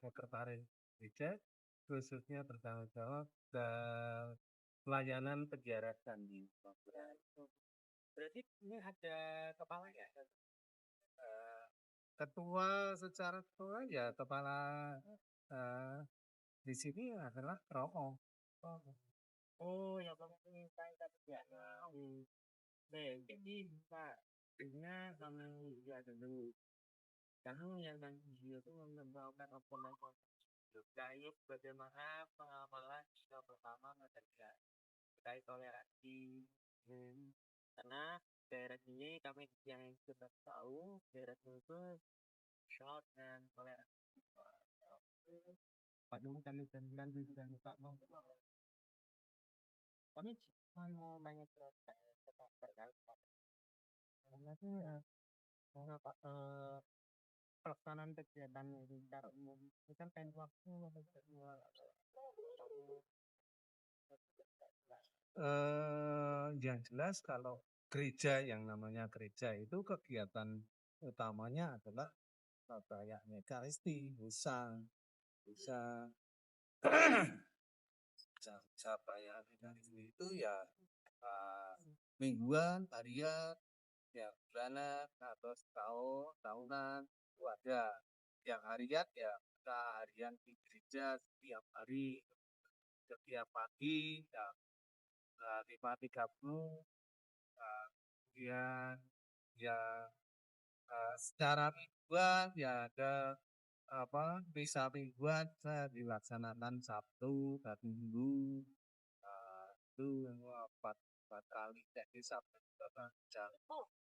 sekretaris gereja, khususnya bertanggung jawab pelayanan penjarahan di Papua. Berarti ini ada kepalanya? Ketua secara ketua ya kepala di sini adalah Romo. Oh, yang penting saya kerja. Baik, jadi Pak, intinya sama juga dulu. Karena yang dia itu membawakan apa terkait bagaimana pengamalan siswa pertama kerja terkait toleransi. Karena daerah ini kami yang sudah tahu daerah itu short dan toleransi. Pak dulu kami dan Pak mau kami mau banyak terkait karena tuh Pak pelaksanaan kegiatan secara umum itu kan pengen waktu Yang jelas kalau gereja yang namanya gereja itu kegiatan utamanya adalah perayaan Ekaristi, bisa perayaan Ekaristi itu ya mingguan, harian, ya bulanan atau setahun, tahunan itu ada. Yang harian ya kita harian di gereja setiap hari, setiap pagi, ya 5.30. Kemudian ya secara mingguan ya ada misa mingguan dilaksanakan Sabtu dan Minggu. Itu 4 kali jadi Sabtu jam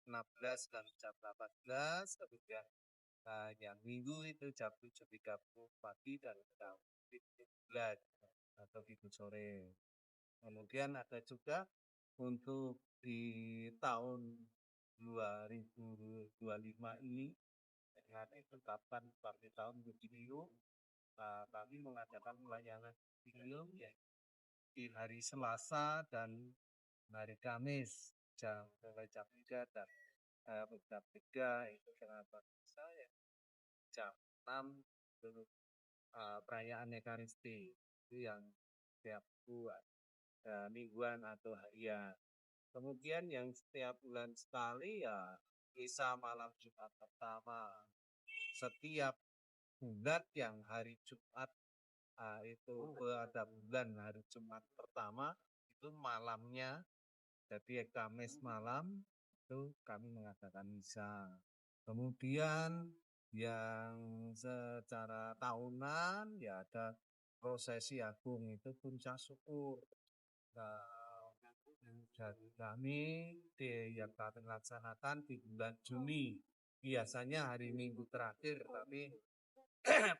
16 dan jam 18, kemudian yang Minggu itu jam 7.30 pagi dan jam 11 atau Minggu sore. Kemudian ada juga untuk di tahun 2025 ini dengan ditetapkan sebagai tahun jubilium, kami mengadakan pelayanan jubilium ya di hari Selasa dan hari Kamis mulai jam 3 dan jam 3 itu dengan bisa ya jam 6 itu perayaan Ekaristi itu yang setiap mingguan atau harian. Kemudian yang setiap bulan sekali ya misa malam Jumat pertama. Setiap bulan yang hari Jumat itu ada bulan hari Jumat pertama itu malamnya, jadi Kamis malam itu kami mengadakan misa. Kemudian yang secara tahunan ya ada prosesi agung itu puncak syukur. Dan kami yang kami laksanakan di bulan Juni, biasanya hari Minggu terakhir, tapi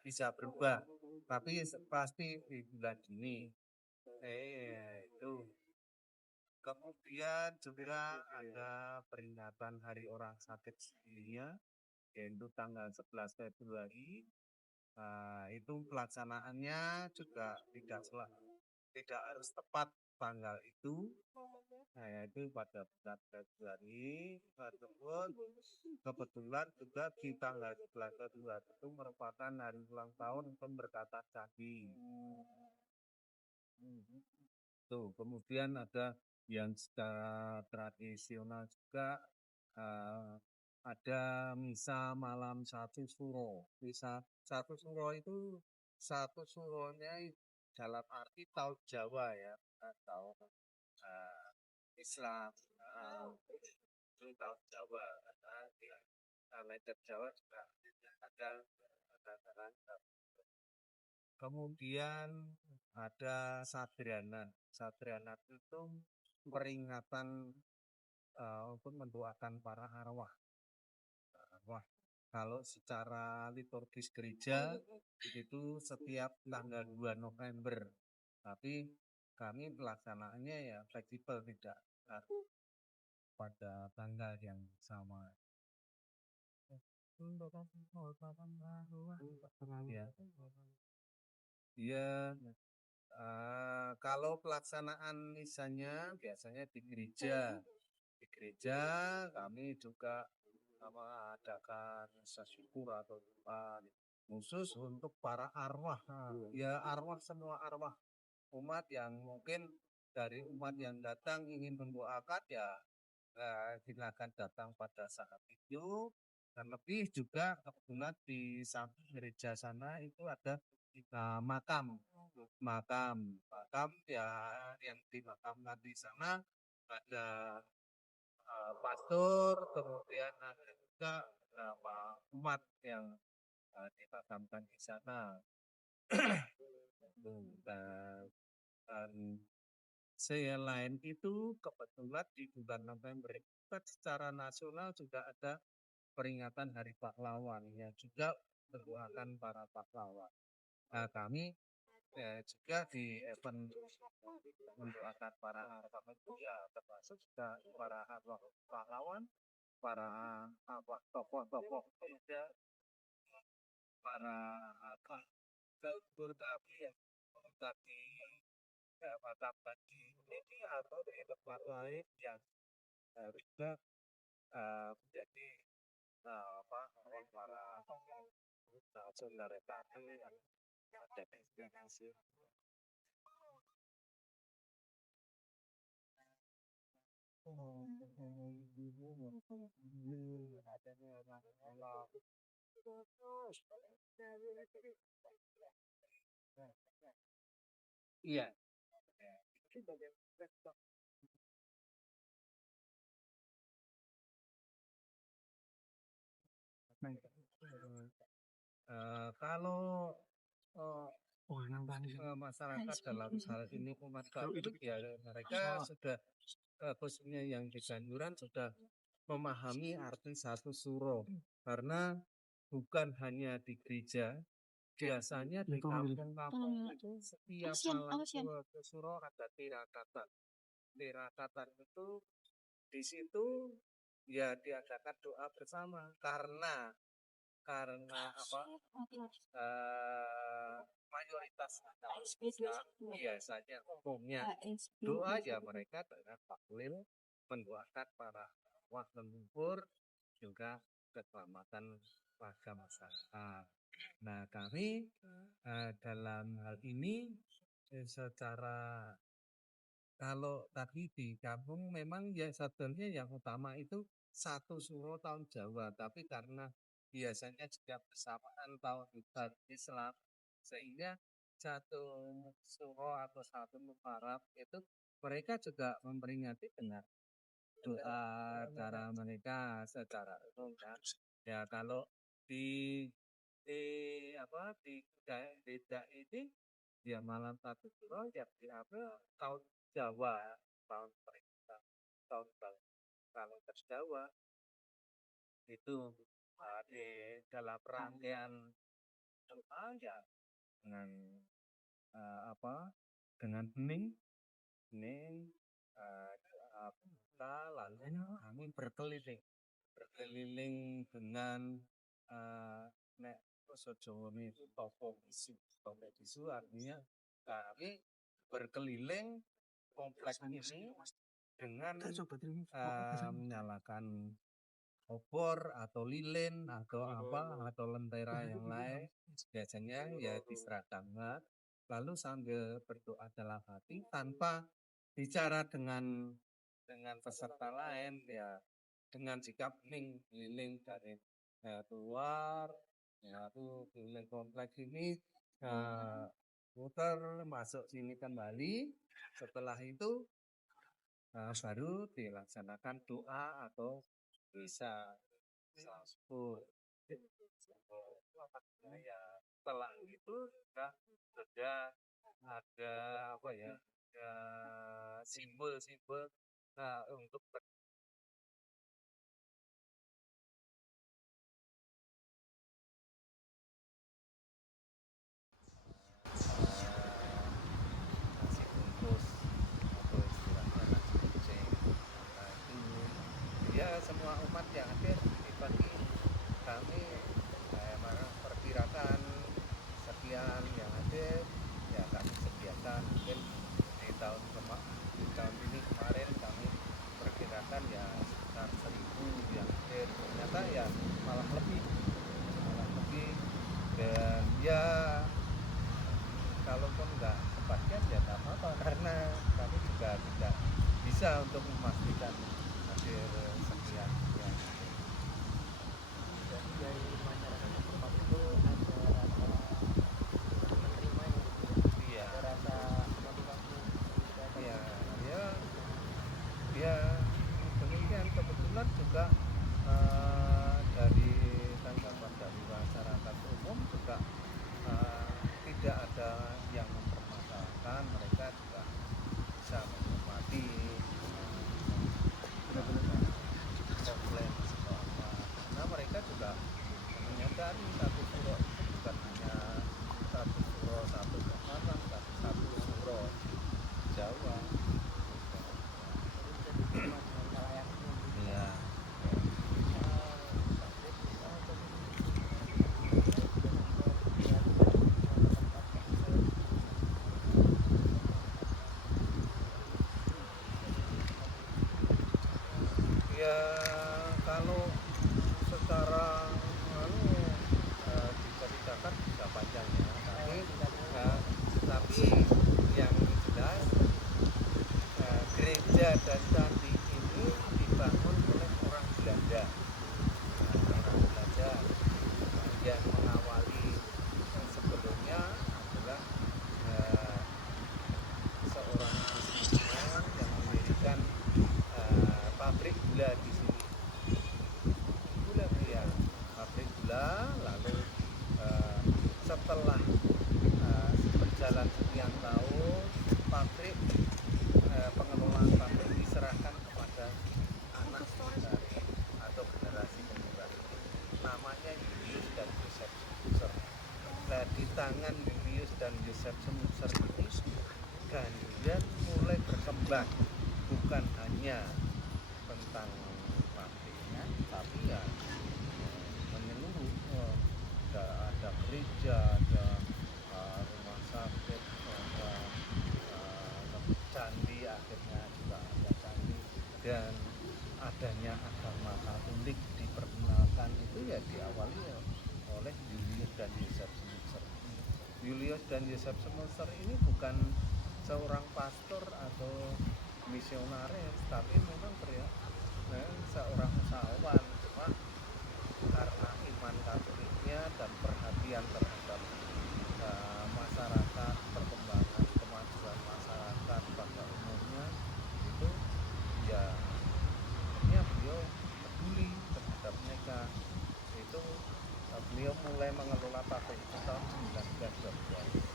bisa berubah. Tapi pasti di bulan Juni. Itu. Kemudian juga ada peringatan Hari Orang Sakit Sedunia, yaitu tanggal 11 Februari. Itu pelaksanaannya juga tidak harus tepat tanggal itu, yaitu pada bulan Februari tersebut. Kebetulan juga di tanggal 11 Februari itu merupakan hari ulang tahun pemberkatan candi. Tuh, kemudian ada yang secara tradisional juga ada misa malam satu suro. Misa satu suro itu satu suronya dalam arti tahun Jawa ya, atau Islam. Itu tahun Jawa. Kalender Jawa juga ada. Kemudian ada Sadriana. Sadriana itu peringatan untuk mendoakan para arwah. Kalau secara liturgis gereja itu setiap tanggal 2 November. Tapi kami pelaksanaannya ya fleksibel, tidak pada tanggal yang sama. Ya. Kalau pelaksanaan misanya biasanya di gereja. Di gereja kami juga mengadakan misa syukur atau doa. khusus untuk para arwah. Ya arwah, semua arwah umat yang mungkin dari umat yang datang ingin mendoakan ya silakan datang pada saat itu. Dan lebih juga kebetulan di samping gereja sana itu ada makam, makam ya, yang dimakamkan di sana ada pastor, kemudian ada juga beberapa umat yang dimakamkan di sana. Dan, dan selain itu kebetulan di bulan November itu kan secara nasional juga ada peringatan Hari Pahlawan yang juga mendoakan para pahlawan. Nah, kami juga di event mendoakan para pahlawan itu ya termasuk juga para pahlawan, para tokoh-tokoh pemuda, para tapi ya tadi matapan di ini atau di tempat lain yang juga menjadi orang para saudara kami yang ada destinasi. Iya. Kalau masyarakat dalam hal ini umat Katolik ya mereka sudah khususnya yang di Ganjuran sudah memahami arti satu suro, karena bukan hanya di gereja, biasanya di kampung-kampung itu setiap malam suro ada tirakatan. Tirakatan itu di situ ya diadakan doa bersama karena mayoritas Islam biasanya umumnya doa ya mereka dengan tahlil mendoakan para arwah leluhur juga keselamatan warga masyarakat. Nah, kami dalam hal ini secara kalau tadi di kampung memang ya sebenarnya yang utama itu satu suro tahun Jawa, tapi karena biasanya juga bersamaan tahun baru Islam, sehingga satu suro atau satu Muharram itu mereka juga memperingati dengan doa cara mereka secara umum kan. Ya kalau di beda ini ya malam satu suro ya diambil tahun Jawa, tahun perintah, tahun kalender Jawa itu di dalam rangkaian doa ya dengan dengan hening kita lalu kami berkeliling dengan nek basa Jawa itu topok bisu artinya kami berkeliling kompleks ini dengan menyalakan obor atau lilin atau atau lentera yang lain, biasanya ya diserahkan lalu sambil berdoa dalam hati tanpa bicara dengan peserta lain ya dengan sikap hening keliling dari keluar ya tuh keliling kompleks ini muter masuk sini kembali, setelah itu baru dilaksanakan doa atau bisa sabur. Ya setelah itu sudah ada ada simbol-simbol untuk nasi bungkus atau istilahnya nasi kucing. Itu ya semua umat yang hadir dibagi kami perkirakan sekian yang hadir ya kami sediakan mungkin di tahun ini kemarin kami perkirakan ya sekitar 1.000 yang hadir, ternyata ya malah lebih untuk memastikan hadir sekian ya. Jadi dari masyarakat setempat itu ada rasa menerimanya gitu ya. Iya, Ada rasa motivasi sehingga iya, teman-teman ya, bisa ya demikian. Kebetulan juga dari tanggapan dari masyarakat umum juga tidak ada yang mempermasalahkan, mereka juga bisa menghormati komplain atau apa, karena mereka juga menyadari satu suro itu bukan hanya satu suro satu Muharram, tapi satu suro Jawa. jadi bisa diterima dengan selayaknya gitu. Iya. Terus untuk saya juga sempat lihat dari beberapa tempat Pak, saya Ya kalau secara anu diceritakan bisa panjang ya, tapi eh, tapi yang jelas gereja dan candi ini dibangun oleh orang Belanda. Orang Belanda yang mengawali sebelumnya adalah eh, seorang bisnismen yang mendirikan pabrik gula di sini. Gula ya, pabrik gula. Lalu setelah berjalan sekian tahun, pabrik pengelolaan pabrik diserahkan kepada anak dari atau generasi kedua ini, namanya Julius dan Joseph Smucker. Nah, di tangan Julius dan Joseph Smucker ini Gandian mulai berkembang, bukan hanya tentang pabriknya, tapi ya menyeluruh. Ada gereja, ada rumah sakit, ada candi, akhirnya juga ada candi, dan adanya agama Katolik diperkenalkan itu ya diawali oleh Julius dan Joseph Smucker. Julius dan Joseph Smucker ini bukan seorang pastor atau misionaris, tapi memang seorang usahawan. Cuma karena iman Katoliknya dan perhatian terhadap masyarakat, perkembangan kemajuan masyarakat pada umumnya, itu ya akhirnya beliau peduli terhadap mereka. Itu beliau mulai mengelola pabrik itu tahun 1912.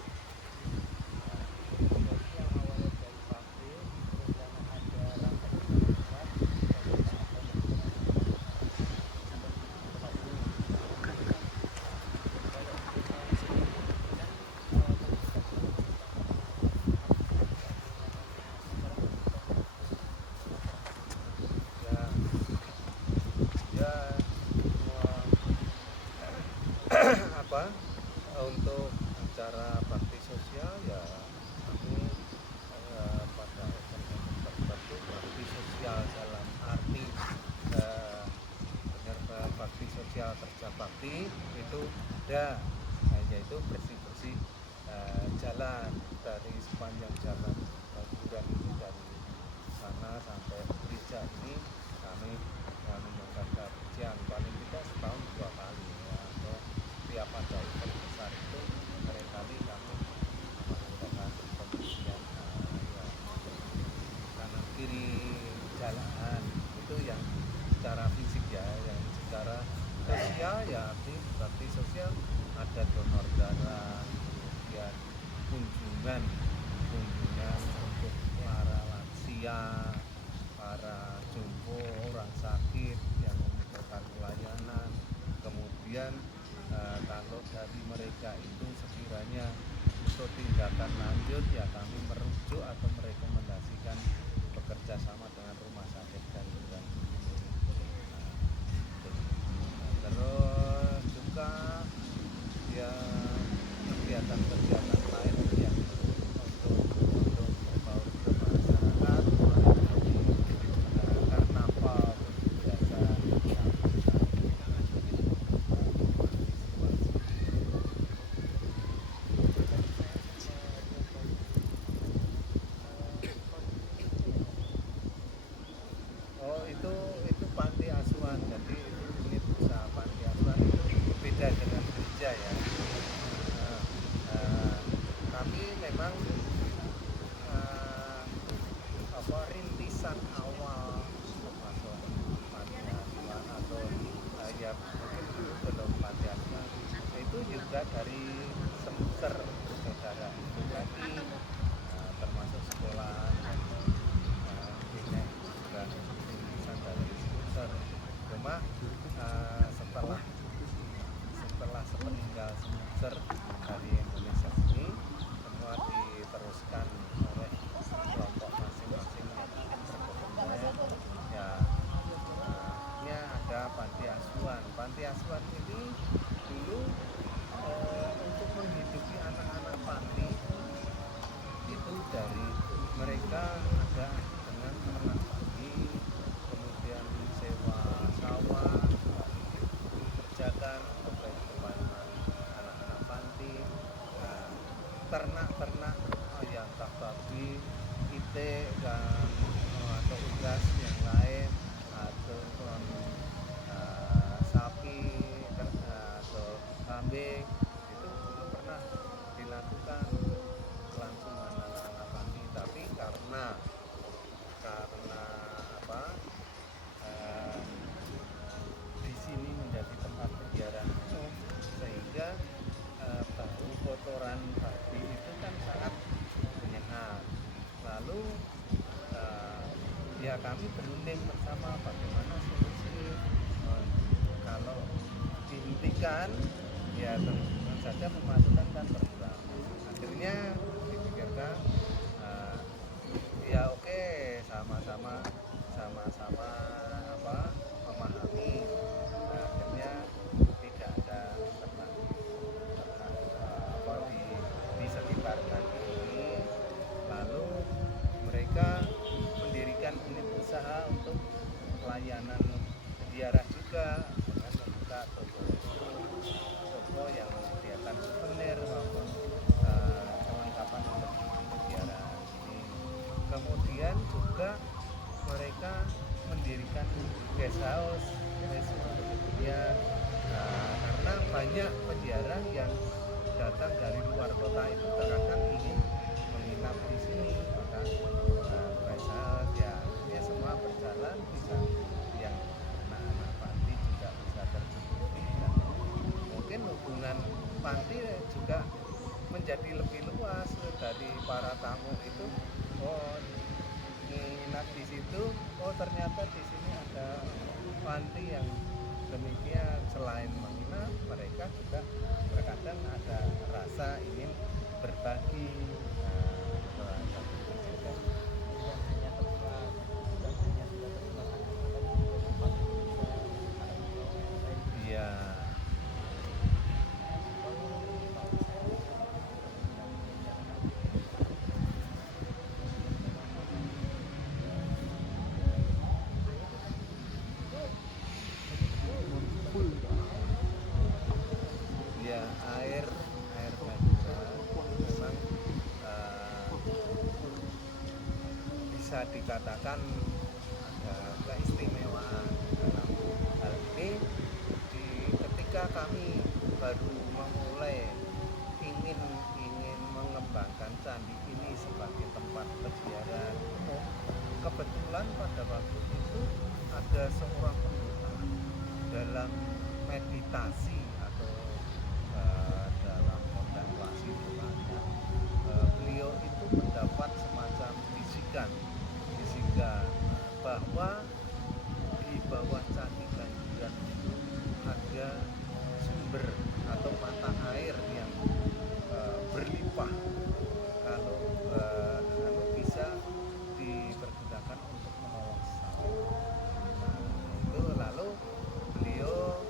jadi yang awalnya dari pabrik terus karena ada rasa ingin membuat suatu saat banyak generasi seperti di tempat ini. Kalau misalnya kan tadi kita sudah membicarakan tentang apa namanya masyarakat setempat itu masyarakat peduli. Ya, ya, apa untuk acara bakti sosial ya kami pada event-event tertentu bakti sosial dalam arti bakti sosial kerja bakti itu ada, yaitu bersih-bersih jalan dari sepanjang jalan Buran ini, dari sana sampai gereja ini kami melakukan kebersihan paling tidak setahun 2 kali ya, atau setiap ada event besar itu seringkali kami mengadakan pembersihan ya, kanan kiri jalan itu yang secara fisik ya. Yang secara sosial ya arti bakti sosial ada donor darah, kemudian kunjungan kunjungan untuk para lansia, para jompo, orang sakit yang membutuhkan pelayanan. Kemudian kalau dari mereka itu sekiranya untuk tindakan lanjut ya kami merujuk atau merekomendasikan bekerja sama dengan rumah sakit darurat. Terus juga ya kegiatan-kegiatan lain yang untuk membaur ke masyarakat, mulai dari karnaval biasa yang Tadi saya melihat dari panti asuhan ini dulu untuk menghidupi anak-anak panti itu dari mereka ada dengan ternak babi, kemudian sewa sawah, dikerjakan untuk kehidupan anak-anak panti. Nah, ternak-ternak yang tak babi, itik dan atau unggas yang lain atau sapi atau kambing itu belum pernah dilakukan untuk kelangsungan anak-anak panti, tapi karena apa eh, di sini menjadi tempat pemeliharaan umum sehingga bau kotoran babi itu kan sangat menyengat. Lalu eh, ya kami berunding bersama bagaimana solusi kalau dihentikan ya tentu saja pemasukan kan berkurang. Akhirnya dipikirkan eh, ya oke, sama-sama apa memahami. Nah, akhirnya tidak ada ternak apa di sekitar kami ini. Lalu mereka mendirikan unit usaha untuk pelayanan ziarah juga dengan membuka toko yang menyediakan souvenir maupun perlengkapan untuk ziarah ini. Kemudian juga mereka mendirikan guest house ya, karena banyak penjara yang datang dari luar kota itu terkadang ingin menginap di sini, maka guest house ya akhirnya semua berjalan, bisa yang anak-anak panti juga bisa tercukupi dan mungkin hubungan panti juga menjadi lebih luas dari para tamu itu. Oh, minat di situ, oh ternyata di sini ada panti yang demikian. Selain menginap, mereka juga terkadang ada rasa ingin berbagi. Rasa itu juga. tidak hanya tempat tidak hanya sudah terima anak-anak tapi juga tempat untuk bisa ada membawa yang lain. Iya, Kalau tahu saya sendiri sudah dibilang berencana nanti memang air itu kan begitu full ya air banjiran memang eh, bisa dikatakan ada keistimewaan dalam hal ini. Ketika kami baru memulai ingin ingin mengembangkan candi ini sebagai tempat perziarahan umum, kebetulan pada waktu itu ada seorang pendeta dalam meditasi atau dalam kontemplasi doanya, beliau itu mendapat semacam bisikan bahwa di bawah candi Ganjuran itu ada sumber atau mata air yang berlimpah, kalau bisa dipergunakan untuk menolong sesama. Itu lalu beliau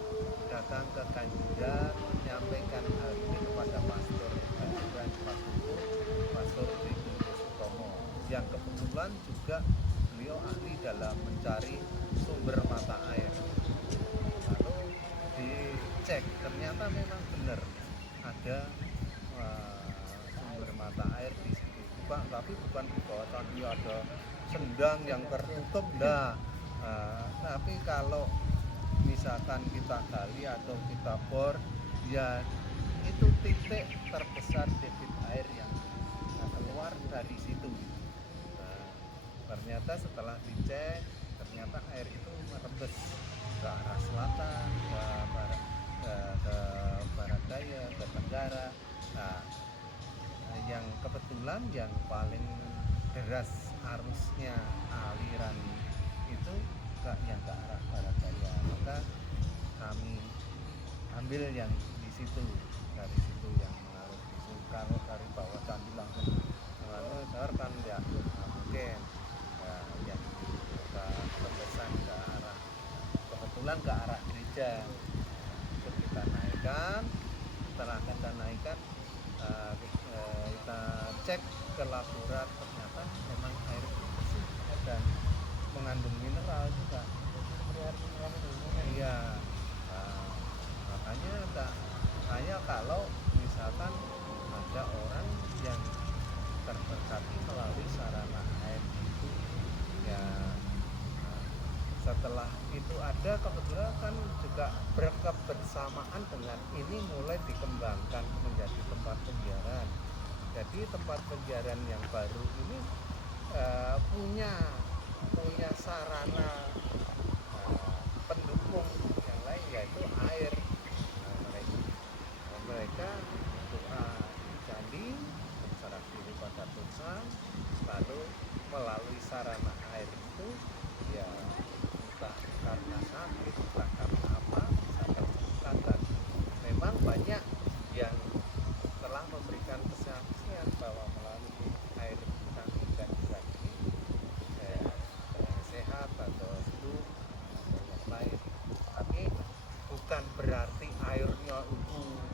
datang ke Ganjuran menyampaikan hal ini kepada pastor Ganjuran waktu itu, Pastor Tribunus Utomo, yang kebetulan juga beliau ahli dalam mencari sumber mata air. Lalu dicek, ternyata memang benar ada sumber mata air di situ. Tapi bukan di bawah candi ada sendang yang tertutup, tapi kalau misalkan kita gali atau kita bor, ya itu titik terbesar debit air yang keluar dari situ. Ternyata setelah dicek, ternyata air itu merembes ke arah selatan, ke barat daya, ke tenggara. Nah, yang kebetulan yang paling deras arusnya aliran itu yang ke arah barat daya, maka kami ambil yang di situ, dari situ yang mengalir di situ. Kalau dari bawah candi langsung mengalir kan ya mungkin yang ke lebesan ke arah, kebetulan ke arah gereja. naikkan. Setelah kita naikkan, kita cek ke laborat, ternyata memang air itu bersih dan mengandung mineral juga. Iya. Nah, makanya saya kalau misalkan ada orang yang terberkati melalui sarana air itu, ya setelah itu ada kebetulan kan juga berkebersamaan dengan ini mulai dikembangkan menjadi tempat penyiaran. Jadi tempat penyiaran yang baru ini punya sarana pendukung yang lain, yaitu air. Mereka doa di candi, berserah diri pada Tuhan, lalu melalui sarana air itu, ya entah karena sakit, entah karena apa, bisa tersembuhkan. Dan memang banyak yang telah memberikan kesaksian bahwa melalui air kami ganjuran ini sehat atau hidup atau yang lain. Tapi bukan berarti airnya itu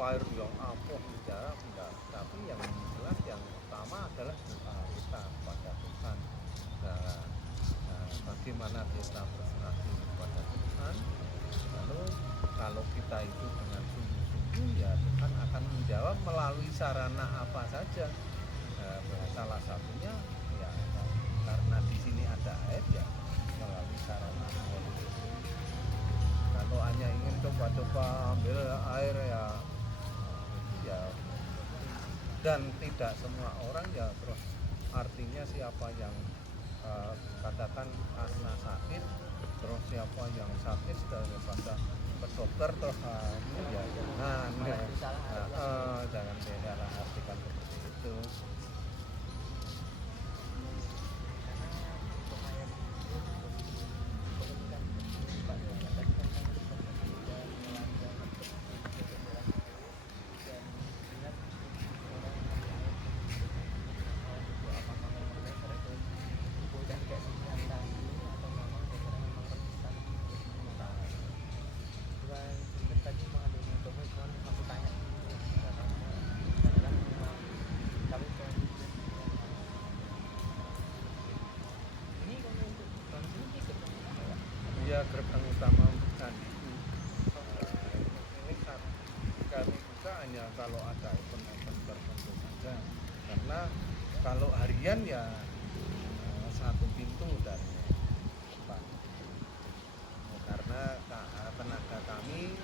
air yang ampuh jarang, enggak. Tapi yang jelas yang utama adalah doa kita kepada Tuhan. Nah, bagaimana kita berserah diri kepada Tuhan, lalu kalau kita itu dengan sungguh-sungguh, ya Tuhan akan menjawab melalui sarana apa saja. Salah satunya ya karena di sini ada air, ya melalui sarana air. Kalau hanya ingin coba-coba ambil air, ya dan tidak semua orang, ya terus artinya siapa yang katakan karena sakit, terus siapa yang sakit daripada ke dokter terus ini ya jangan jangan disalah artikan seperti itu. Ya, gerbang utama untuk candi ini kami buka hanya kalau ada event-event tertentu saja, karena kalau harian ya satu pintu dari depan. Karena tenaga kami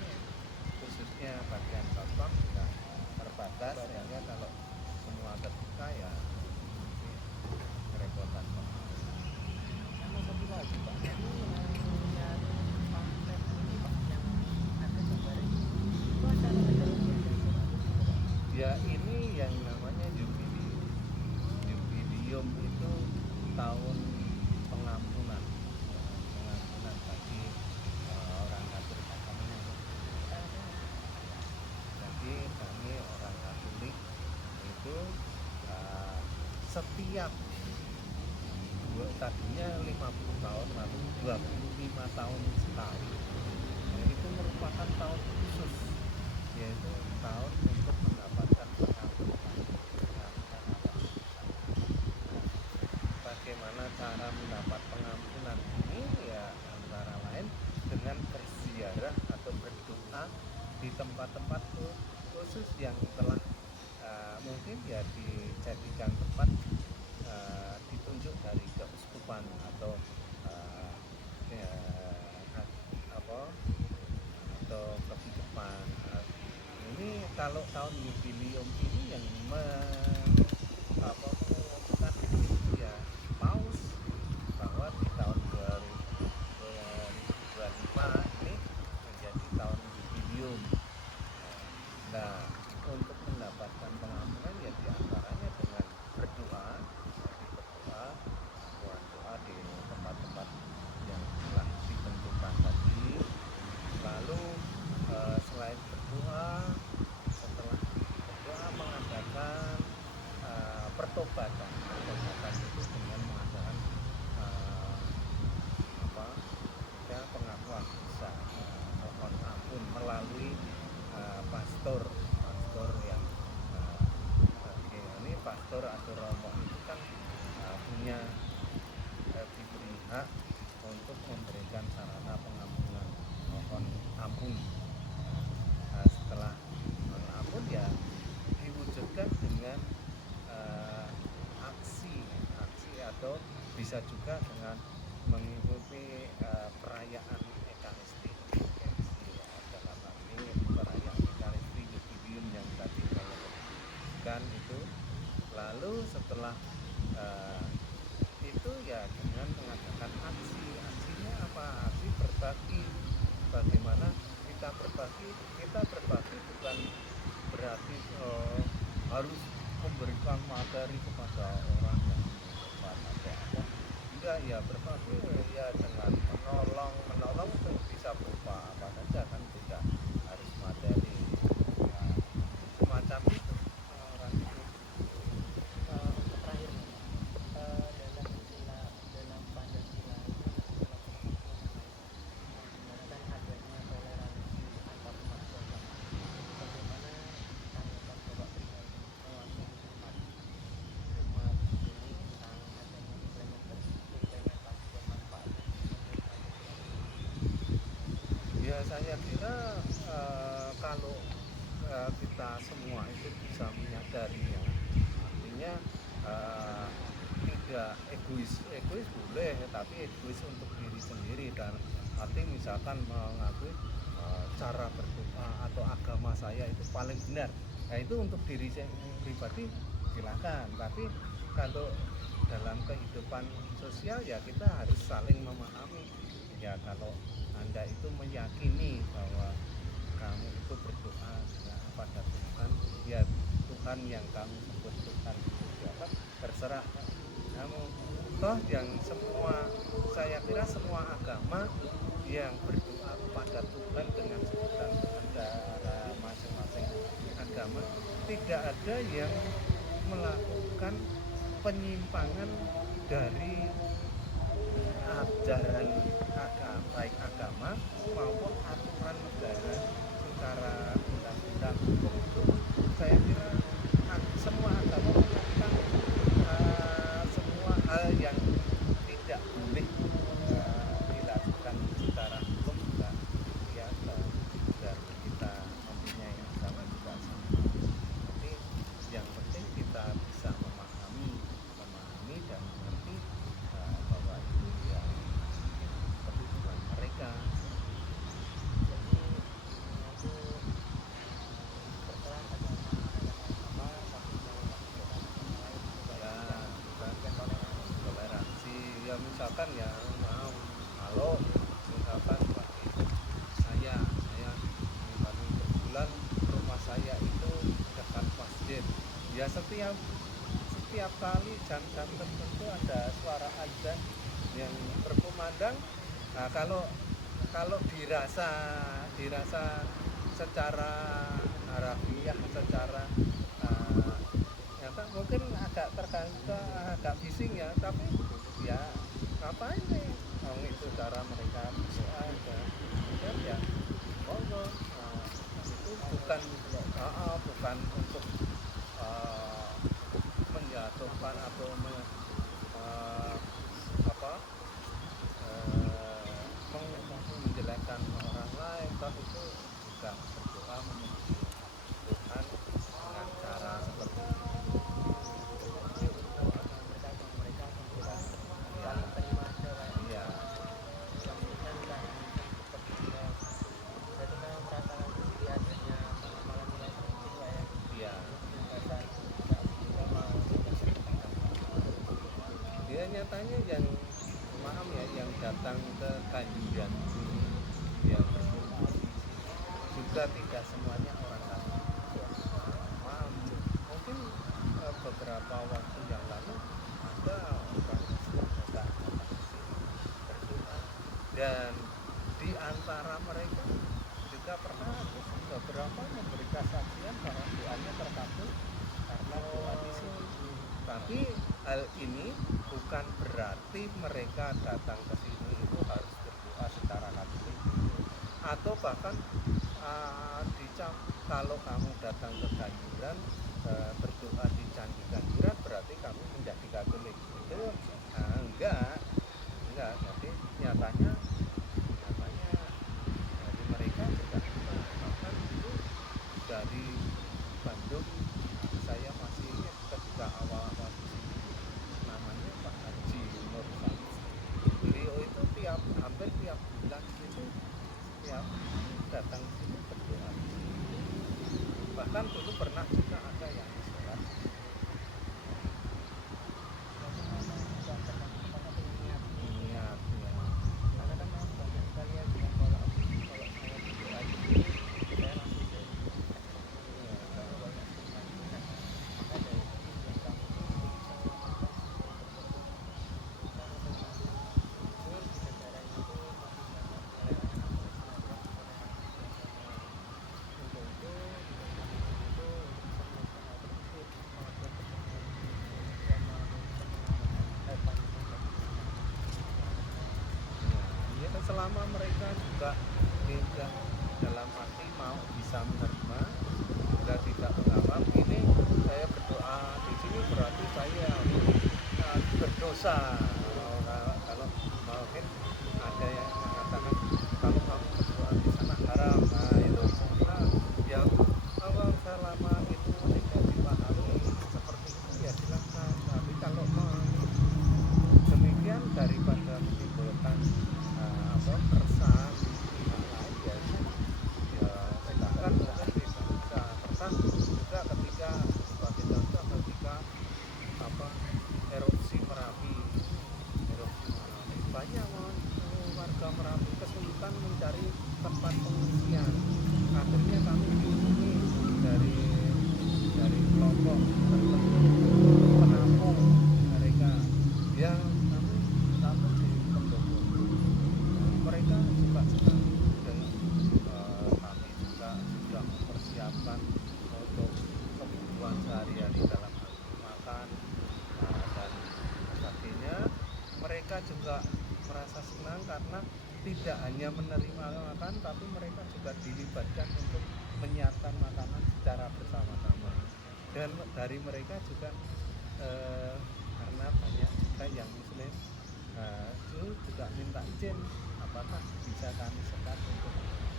khususnya bagian satpam juga terbatas, sehingga kalau semua terbuka ya kerepotan. Sama satu lagi Pak, ini yang pamflet ini Pak, yang ada gambar itu acara-acara ya ini yang namanya jubileum itu tahun pengampunan bagi orang Katolik. Jadi kami orang Katolik itu setiap tadinya 50 tahun lalu 25 tahun sekali, itu merupakan tahun khusus, yaitu tahun untuk mendapatkan pengampunan. Bagaimana cara mendapat pengampunan ini, ya antara lain dengan berziarah atau berdoa di tempat-tempat khusus yang telah mungkin ya dijadikan tempat ditunjuk dari keuskupan atau ya, atau kehidupan. Ini kalau tahun jubileum ini yang mengumumkan itu ya Paus, bahwa di tahun 2025 ini menjadi tahun jubileum. Nah, untuk mendapatkan pengampunan ya diantaranya dengan berdoa, di tempat-tempat yang telah ditentukan tadi. Lalu selain berdoa, setelah berdoa mengadakan memberikan sarana pengampunan, mohon ampun. Setelah mohon ampun ya diwujudkan dengan eh, aksi atau bisa juga dengan mengikuti perayaan Ekaristi, ya, dalam hal ini perayaan Ekaristi Jubileum yang tadi saya sebutkan itu. Lalu setelah eh, itu ya dengan mengadakan aksinya apa, aksi berbagi. Bagaimana kita berbagi bukan berarti harus memberikan materi kepada orang yang membutuhkan atau apa. Enggak, ya berbagi ya dengan menolong itu bisa berupa apa saja, kan tidak harus materi. Nah, semacam itu orang itu. Untuk terakhir nih Pak, dalam Pancasila itu istilah dimana kan adanya toleransi antar umat beragama. Bagaimana tanggapan Bapak pribadi mewakili umat ini tentang adanya implementasi pemanfaatan materi Pancasila Ya saya kira kalau kita semua itu bisa menyadari ya, artinya eh, tidak egois boleh, tapi egois untuk diri sendiri. Dan arti misalkan mengakui cara berdoa atau agama saya itu paling benar, nah itu untuk diri saya pribadi silakan. Tapi kalau dalam kehidupan sosial ya kita harus saling memahami. Ya kalau Anda itu meyakini bahwa kamu itu berdoa ya, pada Tuhan, ya Tuhan yang kamu sebut Tuhan itu siapa, terserah kamu. Toh yang saya kira semua agama yang berdoa kepada Tuhan dengan sebutan antara masing-masing agama, tidak ada yang melakukan penyimpangan dari ajaran baik agama maupun aturan negara secara undang-undang hukum itu. Saya kira semua agama melakukan semua hal yang tidak boleh dilakukan secara hukum juga biasa. Dan kita mempunyai agama juga sama. Jadi yang penting kita bisa memahami dan mengerti bahwa itu ya kebutuhan mereka. jadi itu terserah agama yang lain apa tapi mau mengajarkan agama lain supaya Ya tidak kita toleransi. toleransi ya, misalkan ya mau kalau misalkan saya misalkan kebetulan rumah saya itu dekat masjid, ya setiap kali jam-jam tertentu ada suara azan yang berkumandang. Nah kalau dirasa secara harafiah, secara ya kan mungkin agak agak bising ya, tapi ya ngapain nih, itu cara mereka berdoa aja. Dan ya monggo, itu bukan untuk uh, menjatuhkan atau uh, apa menjelekkan orang lain. Toh itu juga berdoa memuji Tuhan dengan cara seperti itu. Jadi untuk agama mereka bebas Ya, saling terima aja Pak ya. iya, Yang penting kan kita Indonesia tetap kita merasakan sendiri adanya pengamalan nilai seperti itu Pak ya. iya. Kebebasan beragama Dia nyatanya yang maaf ya, yang datang ke kajian yang berdoa di sini juga tidak semuanya orang kafir. Maaf, mungkin beberapa waktu yang lalu ada orang Islam yang datang ke sini berdoa, dan di antara mereka juga pernah beberapa memberi kesaksian bahwa doanya terkabul karena doa di sini. Tapi hal ini bukan berarti mereka datang ke sini itu harus berdoa secara katolik, atau bahkan kalau kamu datang ke Kanjuran berdoa di Candi Kanjuran berarti kamu menjadi Katolik itu enggak. Jadi nyatanya selama mereka juga tidak dalam arti mau bisa menerima dan tidak mengawal, ini saya berdoa di sini berarti saya berdosa. Kalau mungkin ada yang mengatakan kalau kamu berdoa di sana haram, nah itu ya apa selama itu tidak dipahami seperti itu ya silahkan, tapi kalau demikian daripada menimbulkan keresahan di pihak lain ya saya katakan mungkin tidak bisa keresahan juga ketika sebagai contoh ketika apa erupsi Merapi banyak warga Merapi kesulitan mencari tempat pengungsian, akhirnya kami dihubungi dari kelompok tertentu untuk menampung mereka ya, namun di pendopo mereka juga senang dan kami juga sudah mempersiapkan untuk kebutuhan sehari-hari dalam hal makan dan sebagainya. Mereka juga merasa senang karena tidak hanya menerima makan, tapi mereka juga dilibatkan untuk menyiapkan makanan secara bersama-sama. Dan dari mereka juga karena banyak juga yang Muslim, juga minta izin apakah bisa kami sekat untuk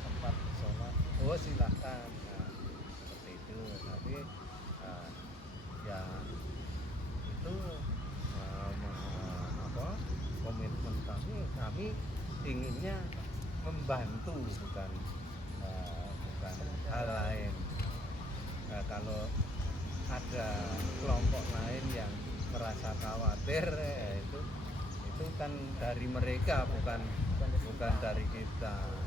tempat sholat. Oh silahkan, nah, seperti itu. Tapi ya itu komitmen kami inginnya membantu bukan hal lain. Nah, kalau ada kelompok lain yang merasa khawatir itu kan dari mereka bukan dari kita.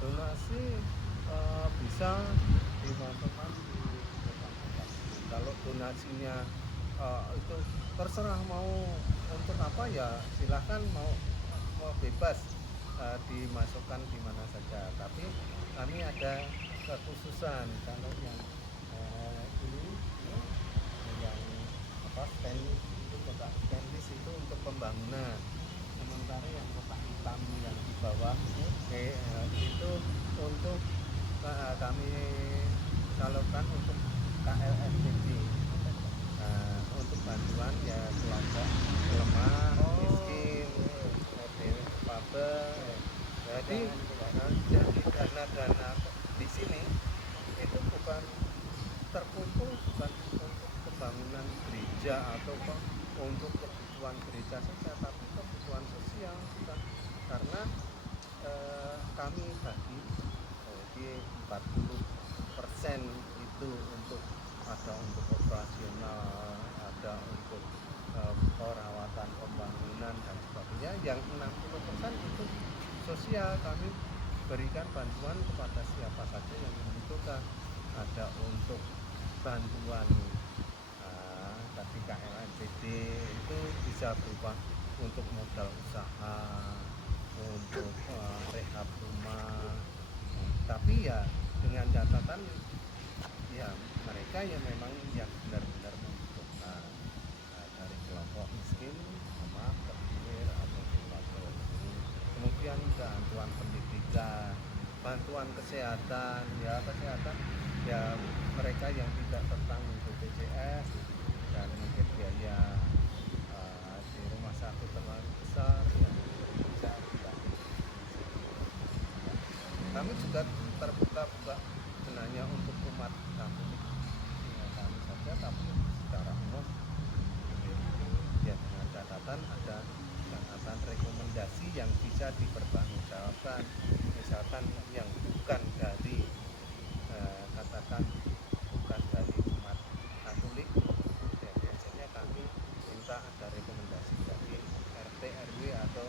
Donasi bisa dimasukkan di kota-kota. Kalau donasinya itu terserah mau untuk apa ya silahkan, mau bebas dimasukkan di mana saja. Tapi kami ada kekhususan kalau yang ini yang stainless itu, kotak stainless itu untuk pembangunan. Sementara yang kotak hitam yang di bawah itu untuk kami salurkan untuk KLSPD, untuk bantuan ya kelompok lemah, miskin, difabel. Jadi dana-dana di sini itu bukan terkumpul bukan untuk pembangunan gereja atau untuk kebutuhan gereja saja, tapi kebutuhan sosial juga. Karena kami bagi di 40% itu ada untuk operasional, ada untuk perawatan pembangunan dan sebagainya. Yang 60% itu sosial, kami berikan bantuan kepada siapa saja yang membutuhkan. Ada untuk bantuan ketika LNPD itu bisa berupa untuk modal usaha, untuk rehab rumah, tapi ya dengan catatan ya mereka yang memang yang benar-benar membutuhkan, dari kelompok miskin, lemah, terpinggir atau difabel. Kemudian bantuan pendidikan, bantuan kesehatan ya mereka yang tidak tertanggung BPJS dan mungkin biaya di rumah sakit terlalu besar yang bisa tidak. Kami juga terbuka sebenarnya untuk umat Katolik kami saja, tapi secara umum ya dengan catatan ada catatan rekomendasi yang bisa dipertanggungjawabkan, misalkan yang bukan dari katakan bukan dari umat Katolik ya biasanya kami minta ada rekomendasi dari RT RW atau